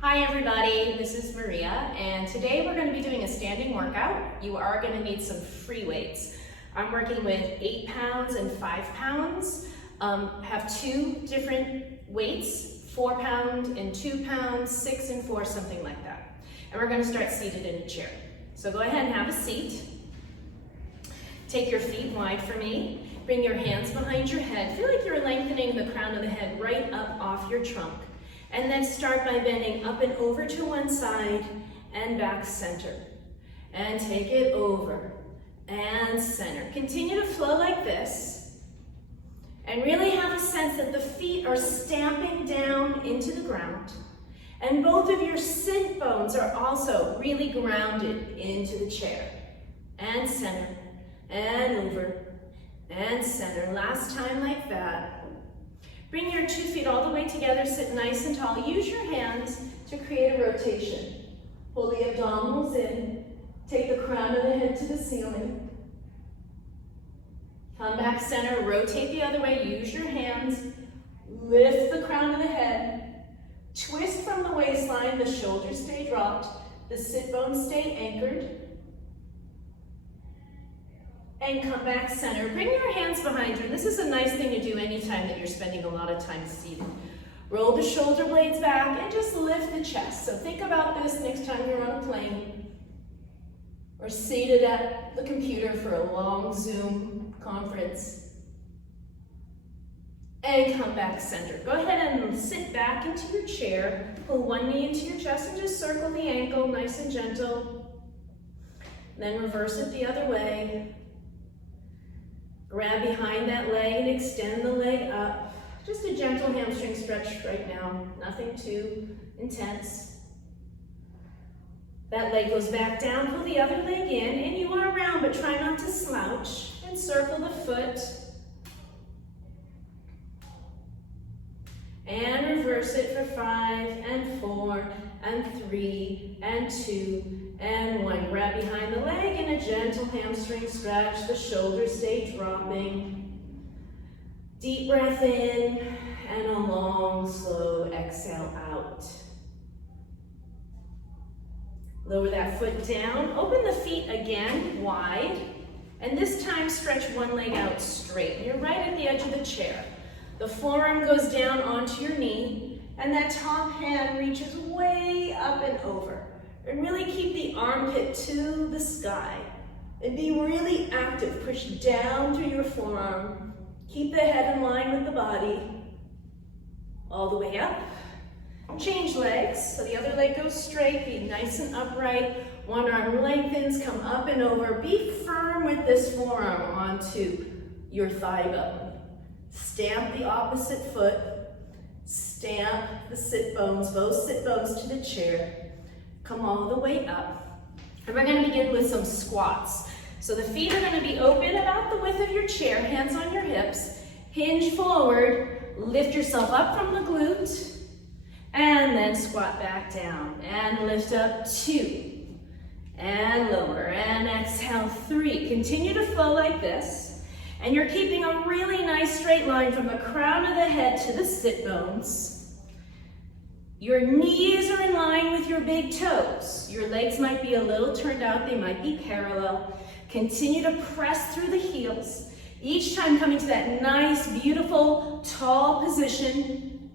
Hi everybody, this is Maria, and today we're going to be doing a standing workout. You are going to need some free weights. I'm working with 8 pounds and 5 pounds. Have 2 different weights, 4 pound and 2 pounds, 6 and 4, something like that. And we're going to start seated in a chair. So go ahead and have a seat. Take your feet wide for me. Bring your hands behind your head. Feel like you're lengthening the crown of the head right up off your trunk. And then start by bending up and over to one side and back center. And take it over and center. Continue to flow like this. And really have a sense that the feet are stamping down into the ground. And both of your sit bones are also really grounded into the chair. And center. And over. And center. Last time like that. Bring your 2 feet all the way together, sit nice and tall. Use your hands to create a rotation. Pull the abdominals in. Take the crown of the head to the ceiling. Come back center, rotate the other way. Use your hands. Lift the crown of the head. Twist from the waistline. The shoulders stay dropped. The sit bones stay anchored. And come back center. Bring your hands behind you. This is a nice thing to do anytime that you're spending a lot of time seated. Roll the shoulder blades back and just lift the chest. So think about this next time you're on a plane or seated at the computer for a long Zoom conference. And come back center. Go ahead and sit back into your chair. Pull one knee into your chest and just circle the ankle, nice and gentle. Then reverse it the other way. Grab behind that leg and extend the leg up. Just a gentle hamstring stretch right now, nothing too intense. That leg goes back down, pull the other leg in, and you are round, but try not to slouch. And circle the foot. And reverse it for 5 and 4 and 3 and 2 and 1. Grab behind the leg and a gentle hamstring stretch. The shoulders stay dropping. Deep breath in and a long, slow exhale out. Lower that foot down. Open the feet again wide. And this time stretch one leg out straight. You're right at the edge of the chair. The forearm goes down onto your knee, and that top hand reaches way up and over. And really keep the armpit to the sky. And be really active. Push down through your forearm. Keep the head in line with the body. All the way up. Change legs. So the other leg goes straight. Be nice and upright. One arm lengthens. Come up and over. Be firm with this forearm onto your thigh bone. Stamp the opposite foot. Stamp the sit bones, both sit bones to the chair. Come all the way up. And we're going to begin with some squats. So the feet are going to be open about the width of your chair, hands on your hips. Hinge forward, lift yourself up from the glute, and then squat back down. And lift up 2, and lower, and exhale 3. Continue to flow like this. And you're keeping a really nice straight line from the crown of the head to the sit bones. Your knees are in line with your big toes. Your legs might be a little turned out, they might be parallel. Continue to press through the heels. Each time coming to that nice, beautiful, tall position.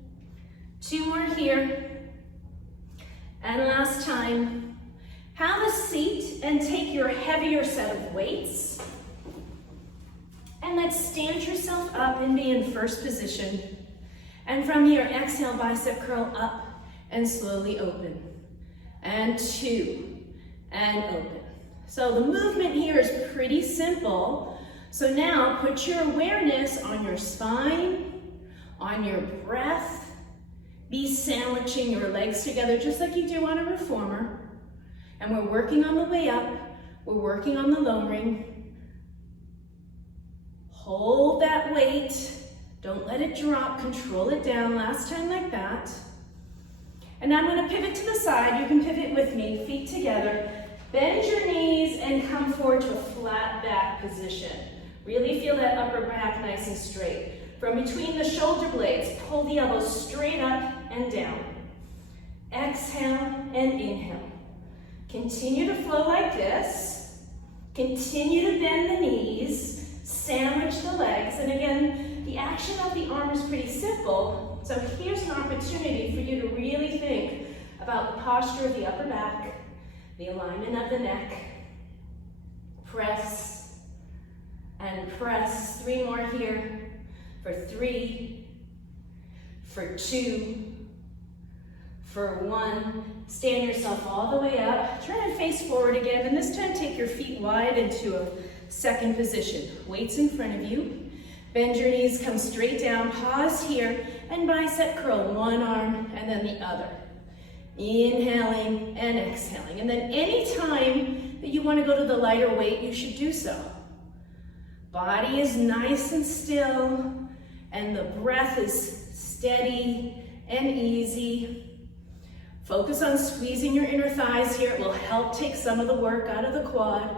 2 more here. And last time, have a seat and take your heavier set of weights. And let's stand yourself up and be in first position. And from here, exhale, bicep curl up and slowly open. And 2, and open. So the movement here is pretty simple. So now put your awareness on your spine, on your breath. Be sandwiching your legs together just like you do on a reformer. And we're working on the way up. We're working on the lowering. Hold that weight. Don't let it drop. Control it down. Last time like that. And I'm going to pivot to the side. You can pivot with me. Feet together. Bend your knees and come forward to a flat back position. Really feel that upper back nice and straight. From between the shoulder blades, pull the elbows straight up and down. Exhale. and inhale. Continue to flow like this. Continue to bend the knees, sandwich the legs, and again, the action of the arm is pretty simple, so here's an opportunity for you to really think about the posture of the upper back, the alignment of the neck. Press and press. 3 more here. For 3, for 2, for 1. Stand yourself all the way up. Turn and face forward again, and this time take your feet wide into a second position. Weights in front of you. Bend your knees, come straight down. Pause here, and bicep curl one arm and then the other. Inhaling and exhaling. And then any time that you want to go to the lighter weight, you should do so. Body is nice and still, and the breath is steady and easy. Focus on squeezing your inner thighs here. It will help take some of the work out of the quad.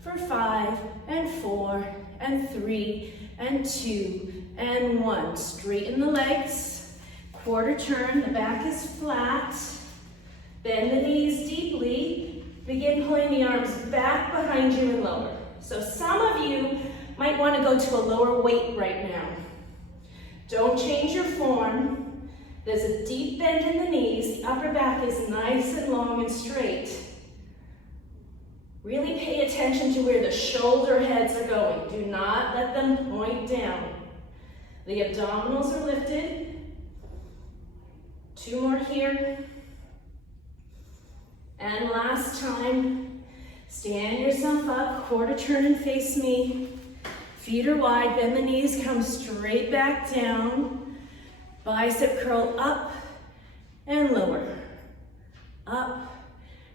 For 5 and 4 and 3 and 2 and 1. Straighten the legs. Quarter turn. The back is flat. Bend the knees deeply. Begin pulling the arms back behind you and lower. So some of you might want to go to a lower weight right now. Don't change your form. There's a deep bend in the knees. The upper back is nice and long and straight. Really pay attention to where the shoulder heads are going. Do not let them point down. The abdominals are lifted. 2 more here. And last time, stand yourself up, quarter turn and face me. Feet are wide, bend the knees, come straight back down. Bicep curl up and lower. Up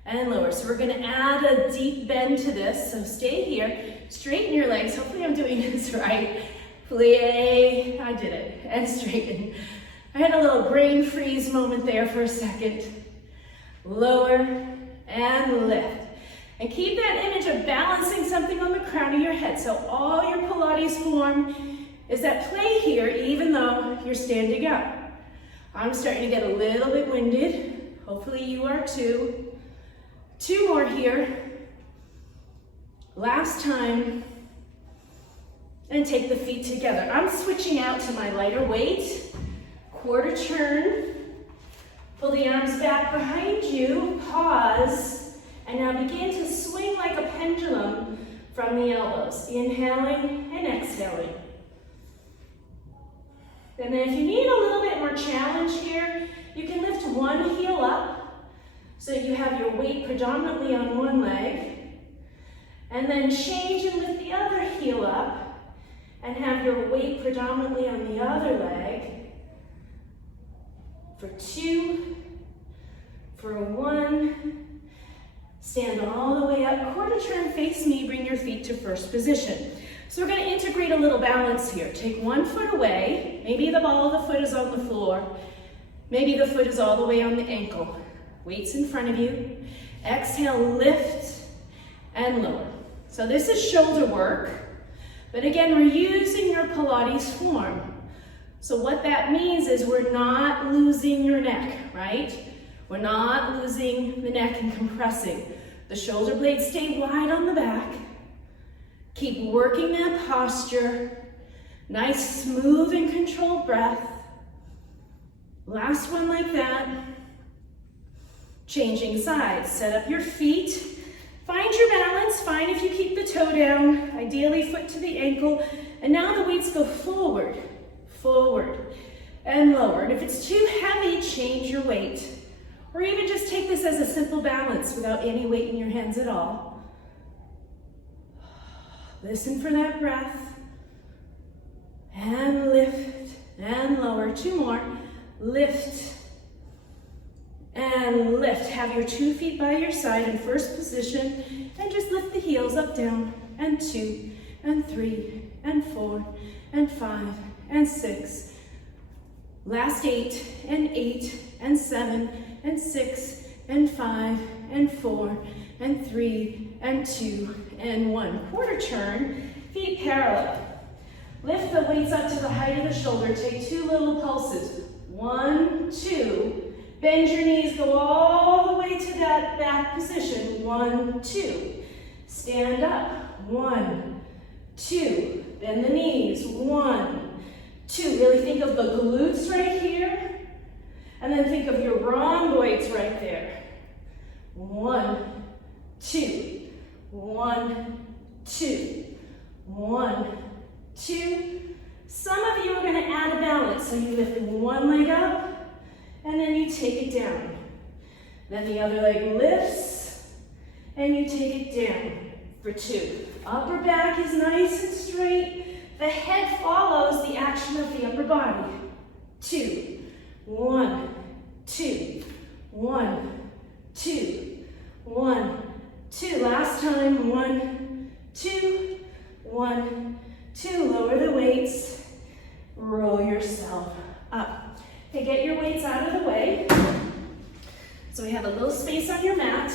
and lower. So we're gonna add a deep bend to this. So stay here, straighten your legs. Hopefully I'm doing this right. Plie, I did it, and straighten. I had a little brain freeze moment there for a second. Lower and lift. And keep that image of balancing something on the crown of your head. So all your Pilates form is at play here, even though you're standing up. I'm starting to get a little bit winded. Hopefully you are too. 2 more here. Last time. And take the feet together. I'm switching out to my lighter weight. Quarter turn. Pull the arms back behind you. Pause. And now begin to swing like a pendulum from the elbows. Inhaling and exhaling. And then if you need a little bit more challenge here, you can lift one heel up so you have your weight predominantly on one leg. And then change and lift the other heel up and have your weight predominantly on the other leg. For 2, for 1. Stand all the way up, quarter turn, face me, bring your feet to first position. So we're going to integrate a little balance here. Take 1 foot away. Maybe the ball of the foot is on the floor. Maybe the foot is all the way on the ankle. Weights in front of you. Exhale, lift and lower. So this is shoulder work. But again, we're using your Pilates form. So what that means is we're not losing your neck, right? We're not losing the neck and compressing. The shoulder blades stay wide on the back. Keep working that posture. Nice, smooth and controlled breath. Last one like that. Changing sides. Set up your feet. Find your balance. Fine if you keep the toe down. Ideally foot to the ankle. And now the weights go forward, forward, and lower. And if it's too heavy, change your weight. Or even just take this as a simple balance without any weight in your hands at all. Listen for that breath. And lift and lower. 2 more. Lift and lift. Have your 2 feet by your side in first position and just lift the heels up, down, and 2, and 3, and 4, and 5, and 6. Last 8, and 8, and 7, and 6, and 5, and 4, and 3, and 2, and 1. Quarter turn, feet parallel. Lift the weights up to the height of the shoulder. Take 2 little pulses. 1, 2. Bend your knees, go all the way to that back position. 1, 2. Stand up. 1, 2. Bend the knees. 1, 2. Really think of the glutes right here. And then think of your rhomboids right there. 1, 2. 1, 2. 1, 2. Some of you are going to add a balance. So you lift one leg up, and then you take it down. Then the other leg lifts, and you take it down for 2. Upper back is nice and straight. The head follows the action of the upper body. 2. 1, 2. 1, 2. 1, 2. Last time. 1, 2. 1, 2. Lower the weights. Roll yourself up. Okay, get your weights out of the way. So we have a little space on your mat.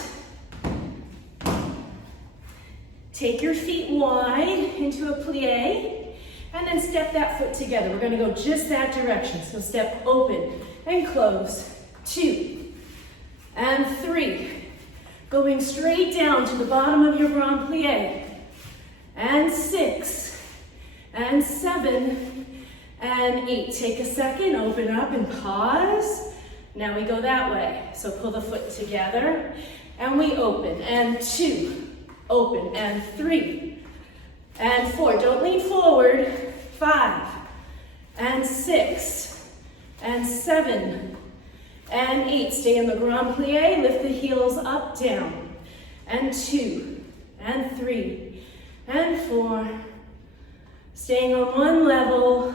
Take your feet wide into a plie, and then step that foot together. We're gonna go just that direction. So step open and close. 2 and 3. Going straight down to the bottom of your grand plie. And 6 and 7 and 8. Take a second, open up and pause. Now we go that way. So pull the foot together and we open. And 2, open. And 3 and 4. Don't lean forward. 5 and 6 and 7 and 8. Stay in the grand plie. Lift the heels up, down. And 2 and 3 and 4. Staying on one level.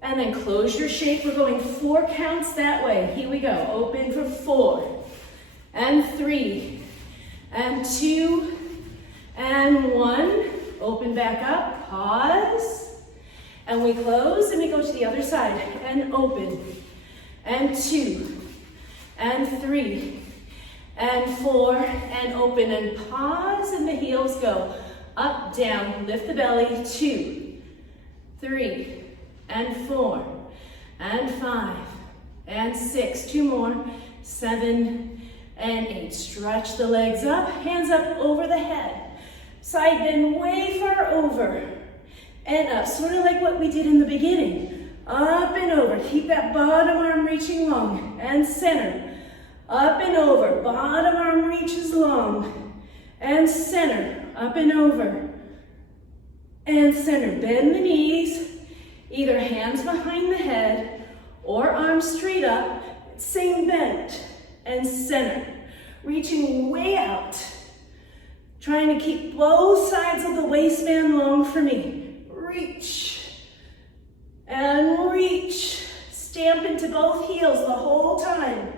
And then close your shape. We're going 4 counts that way. Here we go. Open for 4 and 3 and 2 and 1. Open back up. Pause. And we close and we go to the other side. And open. And 2 and 3 and 4 and open and pause. And the heels go up, down. Lift the belly. 2, 3. And 4, and 5, and 6, 2 more, 7, and 8. Stretch the legs up, hands up over the head. Side bend way far over, and up, sort of like what we did in the beginning. Up and over, keep that bottom arm reaching long, and center. Up and over, bottom arm reaches long, and center. Up and over, and center. Bend the knees. Either hands behind the head or arms straight up, same bend, and center. Reaching way out. Trying to keep both sides of the waistband long for me. Reach and reach. Stamp into both heels the whole time.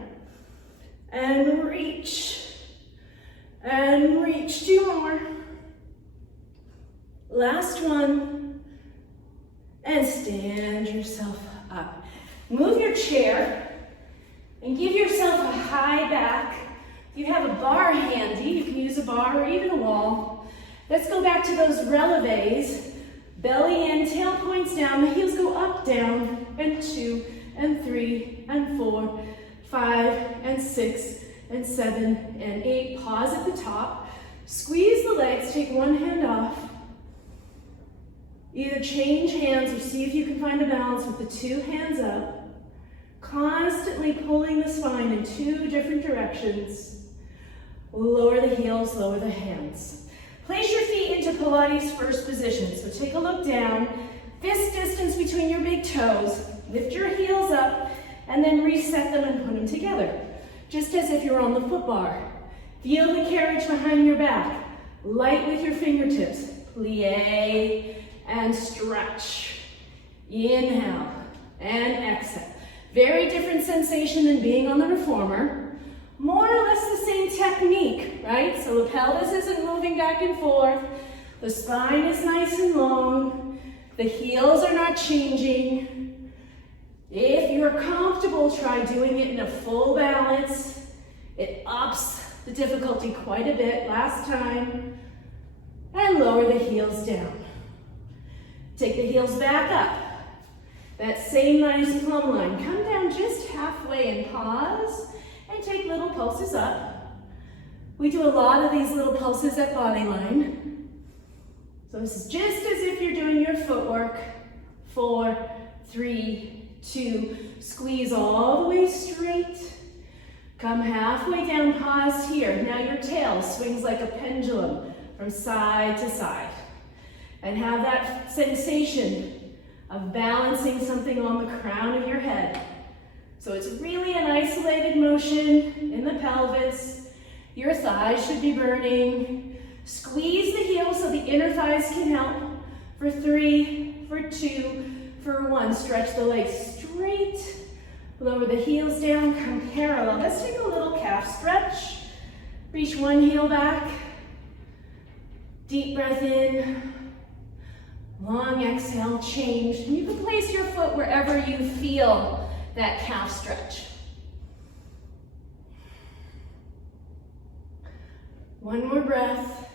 And reach and reach. 2 more. Last one. And stand yourself up. Move your chair and give yourself a high back. If you have a bar handy, you can use a bar or even a wall. Let's go back to those releves. Belly in, tail points down, the heels go up, down, and 2, and 3, and 4, 5, and 6, and 7, and 8. Pause at the top. Squeeze the legs, take one hand off. Either change hands or see if you can find a balance with the 2 hands up. Constantly pulling the spine in 2 different directions. Lower the heels, lower the hands. Place your feet into Pilates first position. So take a look down, fist distance between your big toes. Lift your heels up and then reset them and put them together. Just as if you're on the foot bar. Feel the carriage behind your back. Light with your fingertips. Plie and stretch. Inhale and exhale. Very different sensation than being on the reformer. More or less the same technique, right? So the pelvis isn't moving back and forth. The spine is nice and long. The heels are not changing. If you're comfortable, try doing it in a full balance. It ups the difficulty quite a bit. Last time. And lower the heels down. Take the heels back up. That same nice plumb line. Come down just halfway and pause. And and take little pulses up. We do a lot of these little pulses at body line. So this is just as if you're doing your footwork. 4, 3, 2, squeeze all the way straight. Come halfway down, pause here. Now your tail swings like a pendulum from side to side. And have that sensation of balancing something on the crown of your head. So it's really an isolated motion in the pelvis. Your thighs should be burning. Squeeze the heels so the inner thighs can help. For 3, for 2, for 1. Stretch the legs straight. Lower the heels down, come parallel. Let's take a little calf stretch. Reach one heel back. Deep breath in. Long exhale, change. And you can place your foot wherever you feel that calf stretch. One more breath.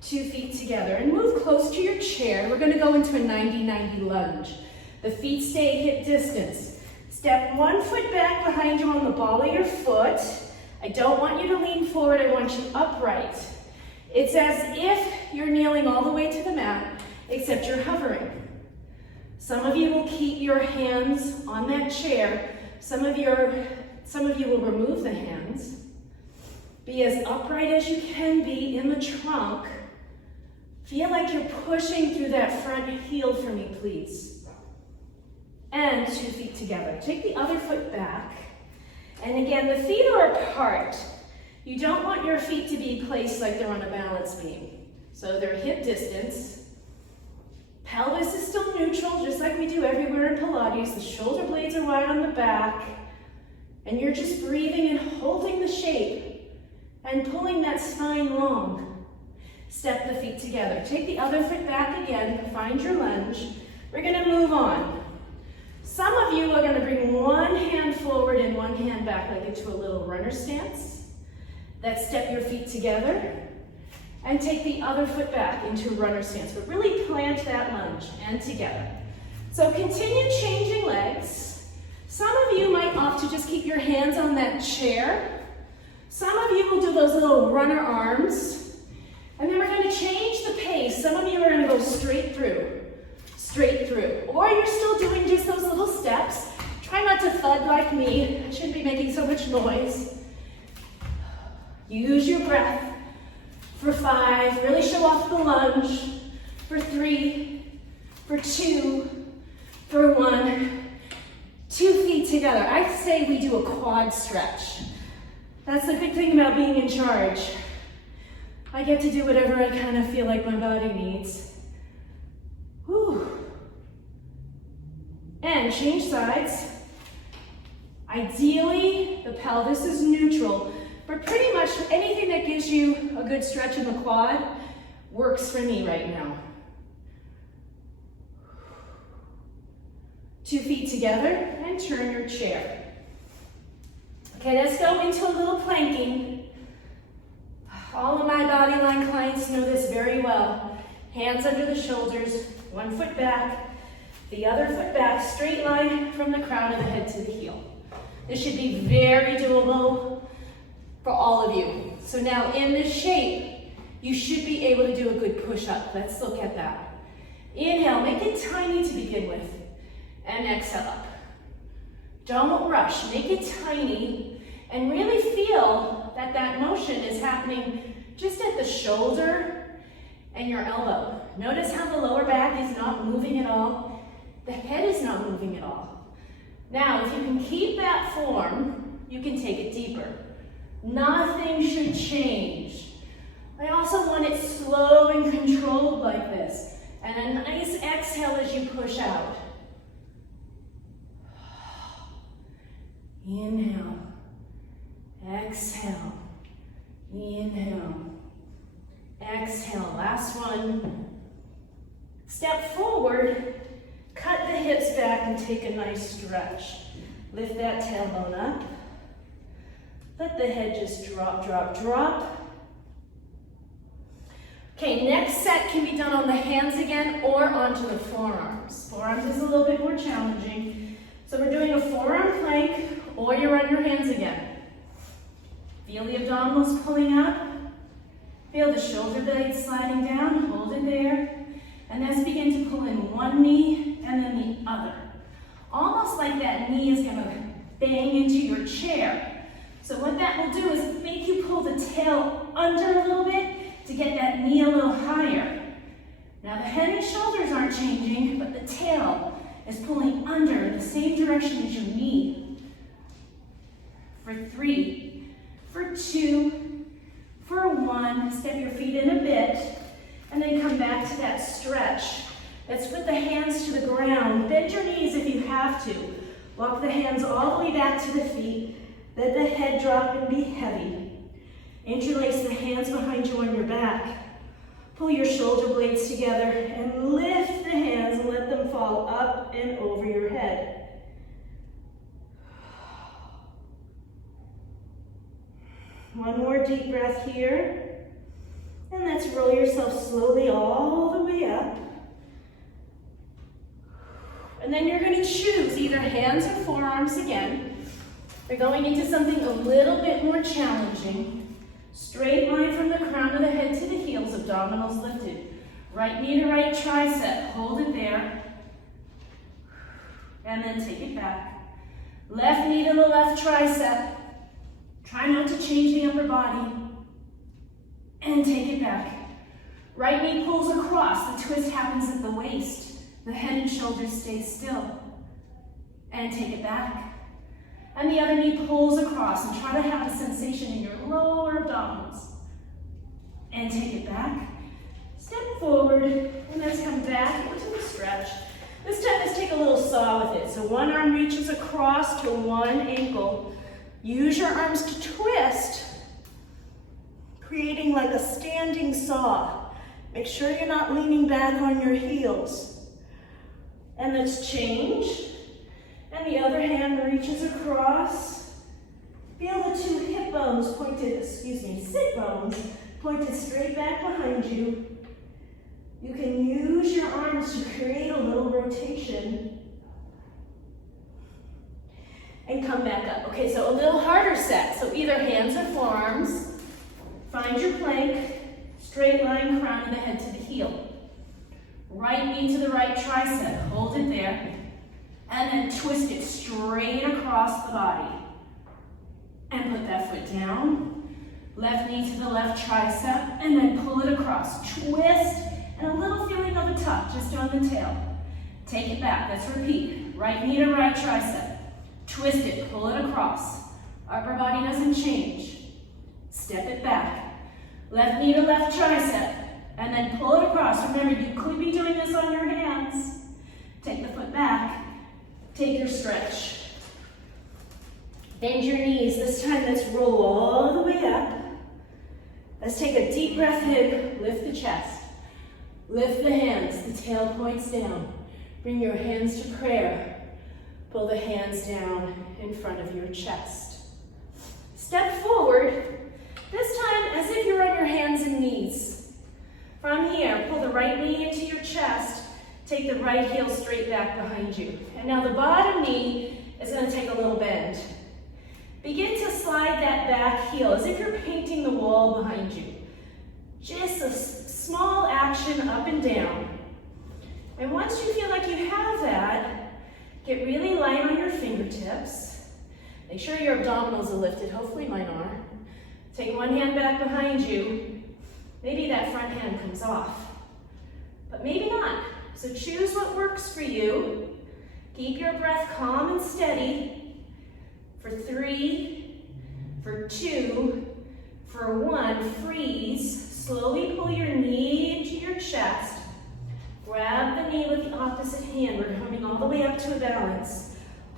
2 feet together and move close to your chair. We're going to go into a 90-90 lunge. The feet stay hip distance. Step one foot back behind you on the ball of your foot. I don't want you to lean forward. I want you upright. It's as if you're kneeling all the way to the mat, except you're hovering. Some of you will keep your hands on that chair. Some of you will remove the hands. Be as upright as you can be in the trunk. Feel like you're pushing through that front heel for me, please. And 2 feet together. Take the other foot back. And again, the feet are apart. You don't want your feet to be placed like they're on a balance beam. So they're hip distance. Pelvis is still neutral, just like we do everywhere in Pilates. The shoulder blades are wide on the back. And you're just breathing and holding the shape and pulling that spine long. Step the feet together. Take the other foot back again. Find your lunge. We're going to move on. Some of you are going to bring one hand forward and one hand back, like into a little runner stance. Then step your feet together and take the other foot back into runner stance. But really plant that lunge and together. So continue changing legs. Some of you might opt to just keep your hands on that chair. Some of you will do those little runner arms. And then we're going to change the pace. Some of you are going to go straight through. Or you're still doing just those little steps. Try not to thud like me. I shouldn't be making so much noise. Use your breath. For 5, really show off the lunge. For 3, for 2, for 1. 2 feet together. I say we do a quad stretch. That's the big thing about being in charge. I get to do whatever I kind of feel like my body needs. Whew. And change sides. Ideally, the pelvis is neutral, but pretty much anything that gives you a good stretch in the quad works for me right now. 2 feet together and turn your chair. Okay, let's go into a little planking. All of my body line clients know this very well. Hands under the shoulders, 1 foot back, the other foot back, straight line from the crown of the head to the heel. This should be very doable for all of you. So now in this shape, you should be able to do a good push-up. Let's look at that. Inhale, make it tiny to begin with, and exhale up. Don't rush, make it tiny, and really feel that that motion is happening just at the shoulder and your elbow. Notice how the lower back is not moving at all. The head is not moving at all. Now, if you can keep that form, you can take it deeper. Nothing should change. I also want it slow and controlled like this. And a nice exhale as you push out. Inhale. Exhale. Inhale. Exhale. Last one. Step forward. Cut the hips back and take a nice stretch. Lift that tailbone up. Let the head just drop, drop, drop. Okay, next set can be done on the hands again or onto the forearms. Forearms is a little bit more challenging. So we're doing a forearm plank or you're on your hands again. Feel the abdominals pulling up. Feel the shoulder blades sliding down. Hold it there. And let's begin to pull in one knee and then the other. Almost like that knee is going to bang into your chair. So what that will do is make you pull the tail under a little bit to get that knee a little higher. Now the head and shoulders aren't changing, but the tail is pulling under in the same direction as your knee. For 3, for 2, for 1, step your feet in a bit, and then come back to that stretch. Let's put the hands to the ground. Bend your knees if you have to. Walk the hands all the way back to the feet. Let the head drop and be heavy. Interlace the hands behind you on your back. Pull your shoulder blades together and lift the hands and let them fall up and over your head. One more deep breath here. And let's roll yourself slowly all the way up. And then you're going to choose either hands or forearms again. We're going into something a little bit more challenging. Straight line from the crown of the head to the heels, abdominals lifted. Right knee to right tricep, hold it there. And then take it back. Left knee to the left tricep. Try not to change the upper body. And take it back. Right knee pulls across, the twist happens at the waist. The head and shoulders stay still. And take it back. And the other knee pulls across and try to have a sensation in your lower abdominals. And take it back. Step forward and let's come back into the stretch. This time let's take a little saw with it. So one arm reaches across to one ankle. Use your arms to twist, creating like a standing saw. Make sure you're not leaning back on your heels. And let's change. And the other hand reaches across. Feel the two hip bones pointed, sit bones pointed straight back behind you. You can use your arms to create a little rotation. And come back up. Okay, so a little harder set. So either hands or forearms. Find your plank. Straight line, crown of the head to the heel. Right knee to the right tricep. Hold it there. And then twist it straight across the body. And put that foot down. Left knee to the left tricep. And then pull it across. Twist. And a little feeling of a tuck just on the tail. Take it back. Let's repeat. Right knee to right tricep. Twist it. Pull it across. Upper body doesn't change. Step it back. Left knee to left tricep. And then pull it across. Remember, you could be doing this on your hands. Take the foot back. Take your stretch. Bend your knees. This time, let's roll all the way up. Let's take a deep breath in. Lift the chest. Lift the hands. The tail points down. Bring your hands to prayer. Pull the hands down in front of your chest. Step forward. This time, as if you're on your hands and knees. From here, pull the right knee into your chest. Take the right heel straight back behind you. And now the bottom knee is going to take a little bend. Begin to slide that back heel as if you're painting the wall behind you. Just a small action up and down. And once you feel like you have that, get really light on your fingertips. Make sure your abdominals are lifted. Hopefully mine are. Take one hand back behind you. Maybe that front hand comes off, but maybe not. So choose what works for you. Keep your breath calm and steady. For 3, for 2, for 1, freeze. Slowly pull your knee into your chest. Grab the knee with the opposite hand. We're coming all the way up to a balance.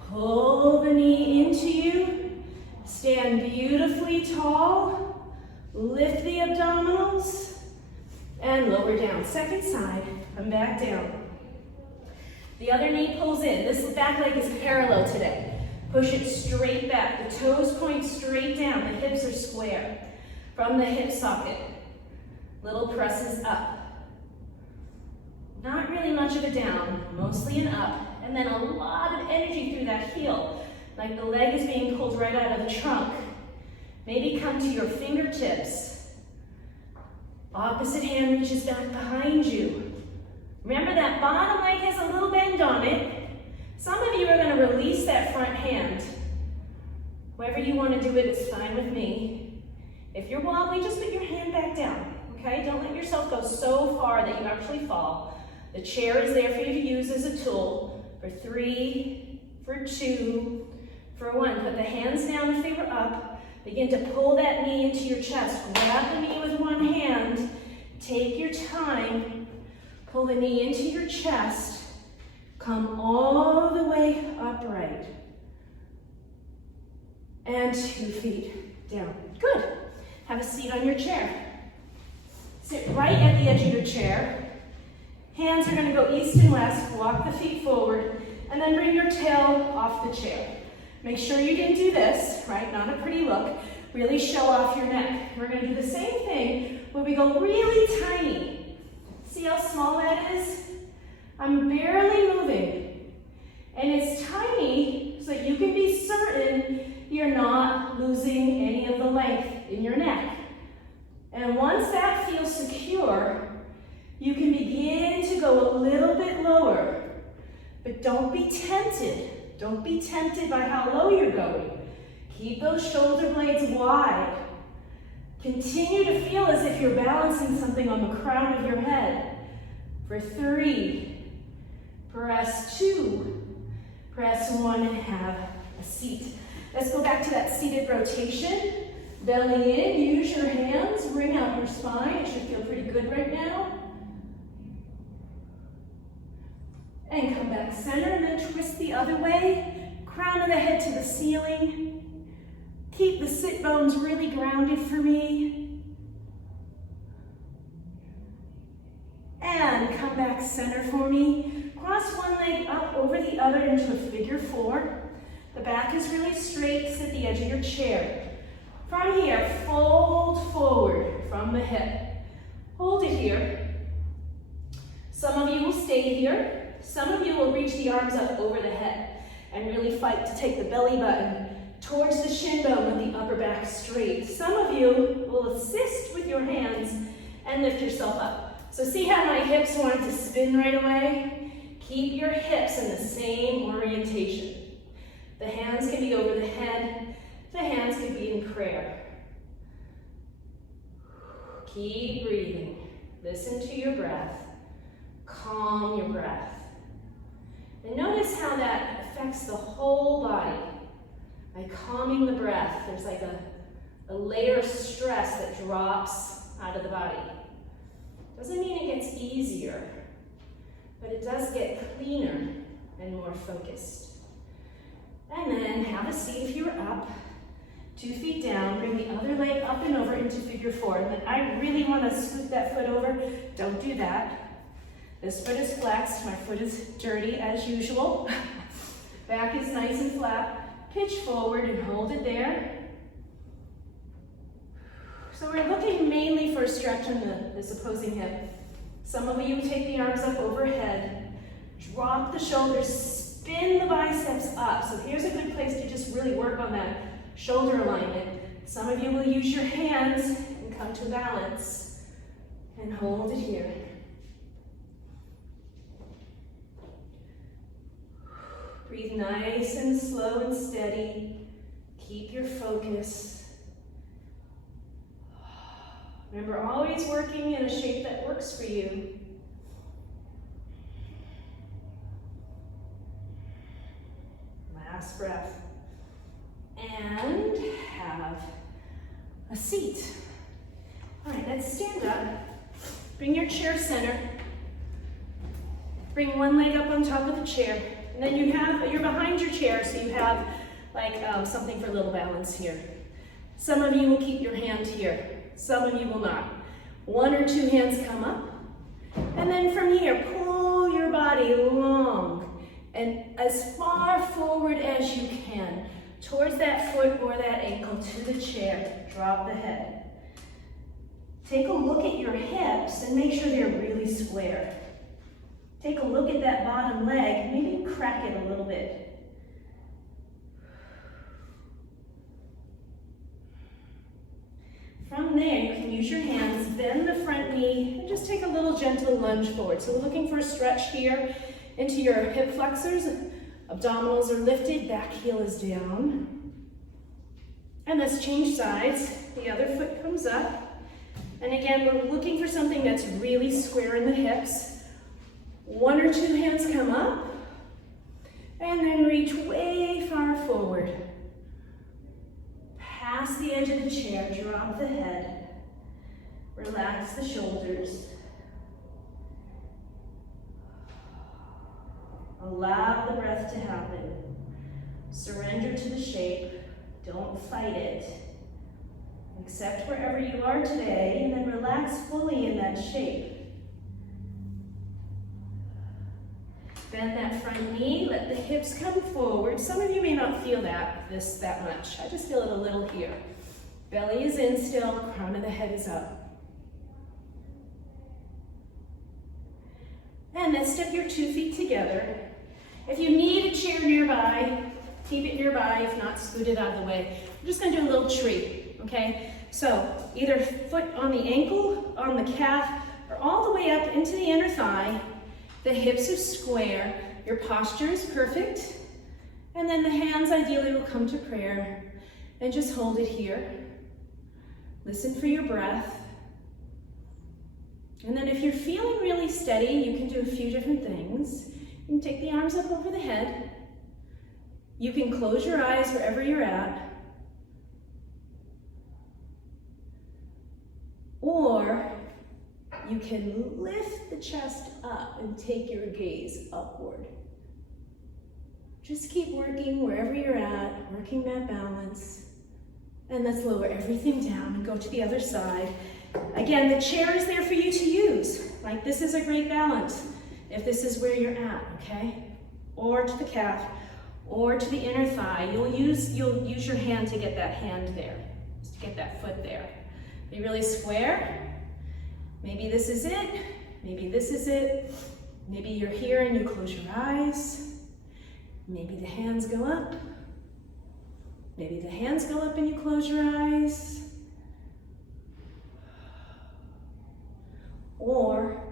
Pull the knee into you. Stand beautifully tall. Lift the abdominals. And lower down. Second side. Come back down. The other knee pulls in. This back leg is parallel today. Push it straight back. The toes point straight down. The hips are square. From the hip socket. Little presses up. Not really much of a down. Mostly an up. And then a lot of energy through that heel. Like the leg is being pulled right out of the trunk. Maybe come to your fingertips. Opposite hand reaches back behind you. Remember that bottom leg has a little bend on it. Some of you are going to release that front hand. However you want to do it, it's fine with me. If you're wobbly, just put your hand back down, okay? Don't let yourself go so far that you actually fall. The chair is there for you to use as a tool for 3, for 2, for 1. Put the hands down if they were up. Begin to pull that knee into your chest. Grab the knee with one hand. Take your time. Pull the knee into your chest. Come all the way upright. And 2 feet down. Good. Have a seat on your chair. Sit right at the edge of your chair. Hands are going to go east and west. Walk the feet forward. And then bring your tail off the chair. Make sure you didn't do this, right? Not a pretty look. Really show off your neck. We're going to do the same thing where we go really tiny. See how small that is? I'm barely moving. And it's tiny so that you can be certain you're not losing any of the length in your neck. And once that feels secure, you can begin to go a little bit lower. But don't be tempted. Don't be tempted by how low you're going. Keep those shoulder blades wide. Continue to feel as if you're balancing something on the crown of your head. For 3, press 2, press 1, and have a seat. Let's go back to that seated rotation. Belly in, use your hands, bring out your spine. It should feel pretty good right now. And come back center and then twist the other way. Crown of the head to the ceiling. Keep the sit bones really grounded for me. And come back center for me. Cross one leg up over the other into a figure 4. The back is really straight. Sit the edge of your chair. From here, fold forward from the hip. Hold it here. Some of you will stay here. Some of you will reach the arms up over the head and really fight to take the belly button towards the shin bone with the upper back straight. Some of you will assist with your hands and lift yourself up. So see how my hips wanted to spin right away? Keep your hips in the same orientation. The hands can be over the head. The hands can be in prayer. Keep breathing. Listen to your breath. Calm your breath. And notice how that affects the whole body. By calming the breath, there's like a layer of stress that drops out of the body. Doesn't mean it gets easier, but it does get cleaner and more focused. And then have a seat if you're up. 2 feet down, bring the other leg up and over into figure 4. And then I really want to scoot that foot over. Don't do that. This foot is flexed, my foot is dirty as usual. Back is nice and flat. Pitch forward and hold it there. So we're looking mainly for a stretch on this opposing hip. Some of you take the arms up overhead. Drop the shoulders, spin the biceps up. So here's a good place to just really work on that shoulder alignment. Some of you will use your hands and come to balance and hold it here. Breathe nice and slow and steady. Keep your focus. Remember, always working in a shape that works for you. Last breath. And have a seat. All right, let's stand up. Bring your chair center. Bring one leg up on top of the chair. And then you're behind your chair, so you have like something for a little balance here. Some of you will keep your hand here. Some of you will not. 1 or 2 hands come up. And then from here, pull your body long and as far forward as you can towards that foot or that ankle to the chair. Drop the head. Take a look at your hips and make sure they're really square. Take a look at that bottom leg, maybe crack it a little bit. From there, you can use your hands, bend the front knee, and just take a little gentle lunge forward. So we're looking for a stretch here into your hip flexors. Abdominals are lifted, back heel is down. And let's change sides. The other foot comes up. And again, we're looking for something that's really square in the hips. One or two hands come up. And then reach way far forward. Past the edge of the chair, drop the head. Relax the shoulders. Allow the breath to happen. Surrender to the shape. Don't fight it. Accept wherever you are today and then relax fully in that shape. Bend that front knee, let the hips come forward. Some of you may not feel that much. I just feel it a little here. Belly is in still, crown of the head is up. And then step your 2 feet together. If you need a chair nearby, keep it nearby. If not, scoot it out of the way. We're just gonna do a little tree, okay? So either foot on the ankle, on the calf, or all the way up into the inner thigh. The hips are square, your posture is perfect, and then the hands ideally will come to prayer, and just hold it here. Listen for your breath. And then if you're feeling really steady, you can do a few different things. You can take the arms up over the head. You can close your eyes wherever you're at. Or you can lift the chest up and take your gaze upward. Just keep working wherever you're at, working that balance. And let's lower everything down and go to the other side. Again, the chair is there for you to use. Like this is a great balance if this is where you're at, okay? Or to the calf, or to the inner thigh. You'll use your hand to get that hand there, just to get that foot there. Be really square. Maybe this is it, maybe this is it. Maybe you're here and you close your eyes. Maybe the hands go up. Maybe the hands go up and you close your eyes. Or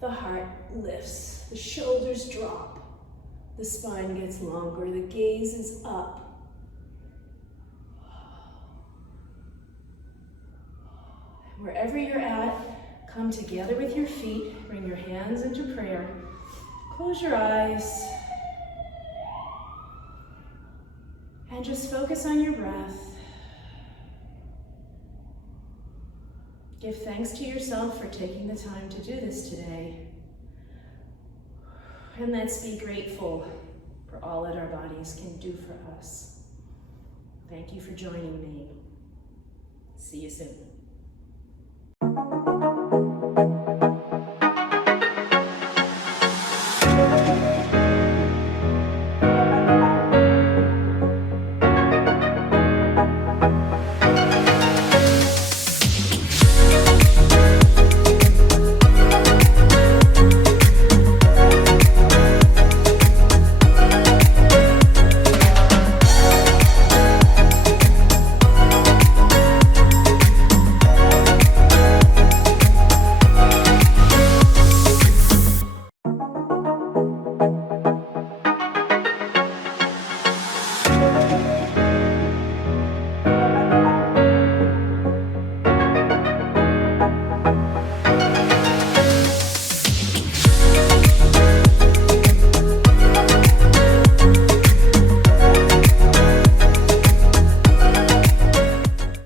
the heart lifts, the shoulders drop, the spine gets longer, the gaze is up. Wherever you're at, come together with your feet, bring your hands into prayer, close your eyes, and just focus on your breath. Give thanks to yourself for taking the time to do this today. And let's be grateful for all that our bodies can do for us. Thank you for joining me. See you soon.